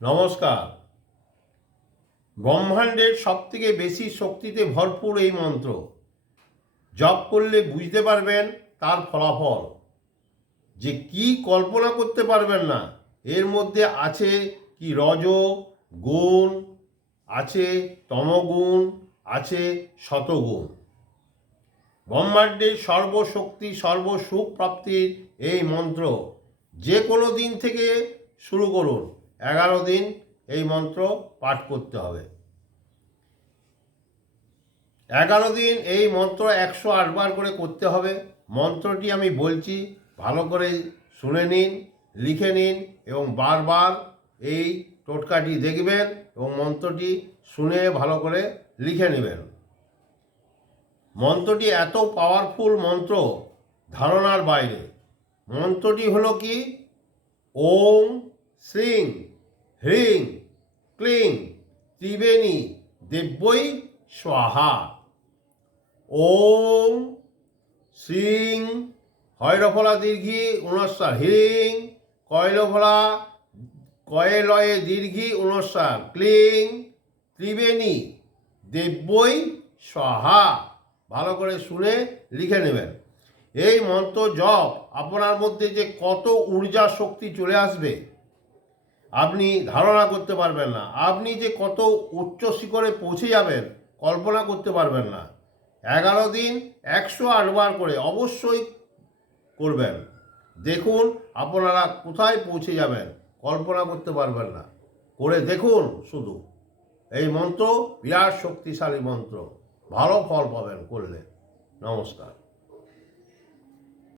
নমস্কার। ব্রহ্মাণ্ডের সবথেকে বেশি শক্তিতে ভরপুর এই মন্ত্র জপ করলে বুঝতে পারবেন তার ফলাফল, যে কি কল্পনা করতে পারবেন না। এর মধ্যে আছে কি রজ গুণ, আছে তমগুণ, আছে শতগুণ। ব্রহ্মাণ্ডের সর্বশক্তি সর্বসুখ প্রাপ্তির এই মন্ত্র যে কোনো দিন থেকে শুরু করুন। 11 দিন এই মন্ত্র পাঠ করতে হবে। 11 দিন এই মন্ত্র 108 বার করে করতে হবে। মন্ত্রটি আমি বলছি, ভালো করে শুনে নিন, লিখে নিন এবং বারবার এই টোটকাটি দেখবেন এবং মন্ত্রটি শুনে ভালো করে লিখে নেবেন। মন্ত্রটি এত পাওয়ারফুল মন্ত্র, ধারণার বাইরে। মন্ত্রটি হলো কি, ওং শ্রীং হ্রিং ক্লিং ত্রিবেণী দেব্যই স্বাহা। ওং শ্রীং হয়রফলা দীর্ঘি ঊনস্বার, হ্রিং কয়লফলা কয়লয়ে দীর্ঘি ঊনস্বার, ক্লিং ত্রিবেণী দেব্যই স্বাহা। ভালো করে শুনে লিখে নেবেন। এই মন্ত্র জপ আপনার মধ্যে যে কত ঊর্জা শক্তি চলে আসবে আপনি ধারণা করতে পারবেন না। আপনি যে কত উচ্চ শিখরে পৌঁছে যাবেন কল্পনা করতে পারবেন না। 11 দিন 108 বার করে অবশ্যই করবেন। দেখুন আপনারা কোথায় পৌঁছে যাবেন, কল্পনা করতে পারবেন না। করে দেখুন শুধু। এই মন্ত্র বিরাট শক্তিশালী মন্ত্র, ভালো ফল পাবেন করলে। নমস্কার।